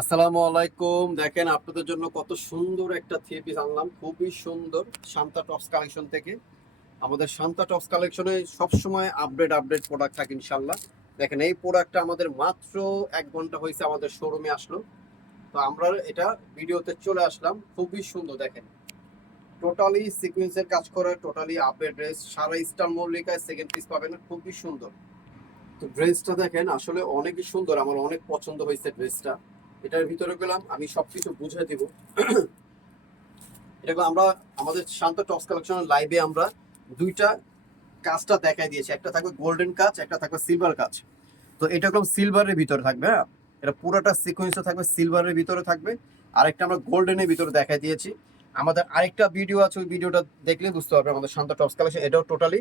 আসসালামু আলাইকুম। দেখেন আপনাদের জন্য কত সুন্দর একটা থ্রি পিস আনলাম, খুবই সুন্দর। শান্তা টপস কালেকশন থেকে। আমাদের শান্তা টপস কালেকশনে সবসময় আপডেট প্রোডাক্ট থাকে ইনশাল্লাহ। দেখেন এই প্রোডাক্টটা আমাদের মাত্র 1 ঘন্টা হয়েছে আমাদের শোরুমে আসলো। তো আমরা এটা ভিডিওতে চলে আসলাম। খুবই সুন্দর দেখেন, টোটালি সিকোয়েন্সের কাজ করা, টোটালি আপডেট ড্রেস। সারা স্টার মল্লিকায় সেকেন্ড পিস পাবেন, খুবই সুন্দর। তো ড্রেসটা দেখেন আসলে অনেকই সুন্দর, আমার অনেক পছন্দ হয়েছে ড্রেসটা। এটার ভিতরে গেলাম, আমি সবকিছু বুঝিয়ে দিব। এটা আমরা আমাদের শান্ত টপস কালেকশনের লাইভে আমরা দুইটা কাজটা দেখাই দিয়েছি, একটা থাকবে গোল্ডেন কাজ, একটা থাকবে সিলভার কাজ। তো এটা একদম সিলভারের ভিতরে থাকবে, হ্যাঁ, এটা পুরোটা সিকোয়েন্সে থাকবে, সিলভারের ভিতরে থাকবে। আরেকটা আমরা গোল্ডেনের ভিতরে দেখাই দিয়েছি। আমাদের আরেকটা ভিডিও আছে, ওই ভিডিওটা দেখলে বুঝতে পারবে আমাদের শান্ত টপস কালেকশন। এটাও টোটালি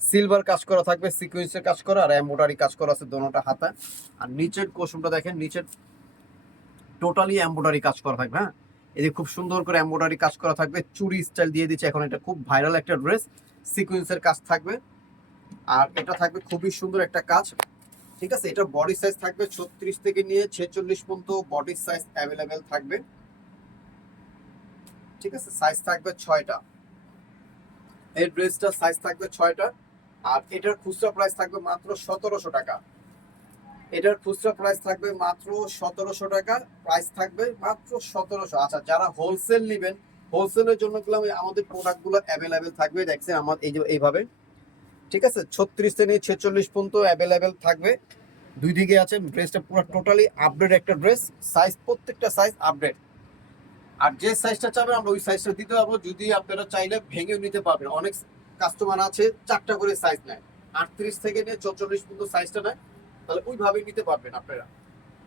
সিলভার কাজ করা থাকবে, সিকোয়েন্সের কাজ করা আর এমব্রয়ডারি কাজ করা আছে দোনোটা হাতে। আর নিচের কোশনটা দেখেন, নিচের টোটালি এমব্রয়ডারি কাজ করা থাকবে, হ্যাঁ। এদিকে খুব সুন্দর করে এমব্রয়ডারি কাজ করা থাকবে, চুরি স্টাইল দিয়ে দিচ্ছে এখন, এটা খুব ভাইরাল একটা ড্রেস। সিকোয়েন্সের কাজ থাকবে, আর এটা থাকবে খুবই সুন্দর একটা কাজ। ঠিক আছে, এটা বডি সাইজ থাকবে 36 থেকে নিয়ে 46 পর্যন্ত বডি সাইজ অ্যাভেলেবেল থাকবে। ঠিক আছে, সাইজ থাকবে 6টা। এই ড্রেসটার সাইজ থাকবে 6টা। আর এটার খুচরা প্রাইস থাকবে মাত্র 1700 টাকা। এটার খুচরা প্রাইস থাকবে মাত্র 1700 টাকা। প্রাইস থাকবে মাত্র 1700। আচ্ছা, যারা হোলসেল নেবেন, হোলসেলের জন্য আমাদের প্রোডাক্টগুলো অ্যাভেলেবেল থাকবে। দেখছেন আমার এই যে এইভাবে, ঠিক আছে, 36 থেকে 46 পর্যন্ত অ্যাভেলেবেল থাকবে। দুই দিকে আছে। ড্রেসটা পুরো টোটালি আপডেট একটা ড্রেস, সাইজ প্রত্যেকটা সাইজ আপডেট। আর যে সাইজটা চাবেন আমরা ওই সাইজটা দিতে পারবো, যদি আপনারা চাইলে ভেঙেও নিতে পারবেন। অনেক কাস্টমার আছে 4টা করে সাইজ নেয়, 38 থেকে নিয়ে 44 পর্যন্ত সাইজটা নেয়, তাহলে ওইভাবেই নিতে পারবেন আপনারা।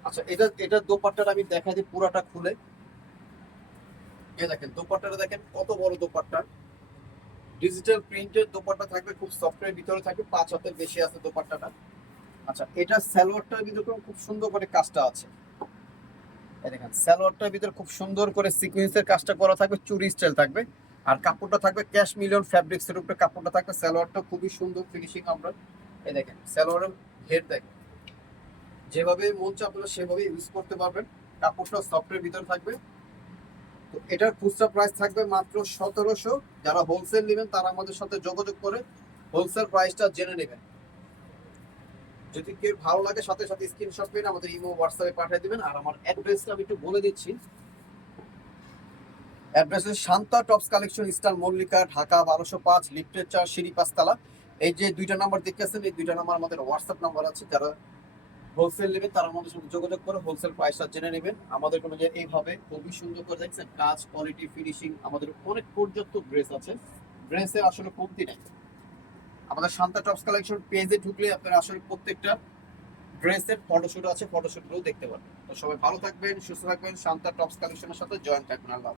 আচ্ছা, এটার দোপাট্টাটা আমি দেখা দিই পুরাটা খুলে। এই দেখেন দোপাট্টাটা, দেখেন কত বড় দোপাট্টা। ডিজিটাল প্রিন্টের দোপাট্টা থাকবে, খুব সফটওয়্যার ভিতরে থাকবে, 5 হাতের বেশি আছে দোপাট্টাটা। আচ্ছা, এটা সালোয়ারটার ভিতরে খুব সুন্দর করে কাজটা আছে। এই দেখেন সালোয়ারটার ভিতরে খুব সুন্দর করে সিকোয়েন্সের কাজটা করা থাকবে, চুরি স্টাইল থাকবে। আর কাপড়টা থাকবে ক্যাশ মিলিয়ন ফ্যাব্রিক্সের উপরে কাপড়টা থাকবে। সালোয়ারটা খুবই সুন্দর ফিনিশিং আমরা। এই দেখেন সালোয়ারের হেড দেখেন, যেভাবে মন চায় আপনারা সেভাবে ইউজ করতে পারবেন। কাপড়টা সফটের ভিতরে থাকবে। তো এটার খুচরা প্রাইস থাকবে মাত্র 1700। যারা হোলসেল নেবেন তারা আমাদের সাথে যোগাযোগ করে হোলসেল প্রাইসটা জেনে নেবেন। যদি কেউ ভালো লাগে সাথে সাথে স্ক্রিনশট নিয়ে আমাদের ইমো হোয়াটসঅ্যাপে পাঠিয়ে দিবেন। আর আমার অ্যাড্রেসটা আমি একটু বলে দিচ্ছি। অ্যাড্রেস হচ্ছে Shanta tops collection, star Mallika, Dhaka 1205, লিফটের 4, সিঁড়ি 5 তলা। এই যে দুইটা নাম্বার দেখতেছেন, এই দুইটা নাম্বার আমাদের হোয়াটসঅ্যাপ নাম্বার আছে। যারা হোলসেল নেবেন তারা আমাদের সাথে যোগাযোগ করে হোলসেল প্রাইসটা জেনে নেবেন। আমাদের কোনো যে এইভাবে খুবই সুন্দর করে দেখছেন কাজ, কোয়ালিটি, ফিনিশিং, আমাদের অনেক পর্যাপ্ত ড্রেস আছে। ড্রেসের আসলে কমতি নেই। আমাদের শান্তা টপস কালেকশন পেজে ঢুকলে আপনারা আসলে প্রত্যেকটা ড্রেসের ফটোশুট আছে, ফটোশুটগুলো দেখতে পারবেন। তো সবাই ভালো থাকবেন, সুস্থ থাকবেন, শান্তা টপস কালেকশনের সাথে জয়েন থাকবেন। আল্লাহ।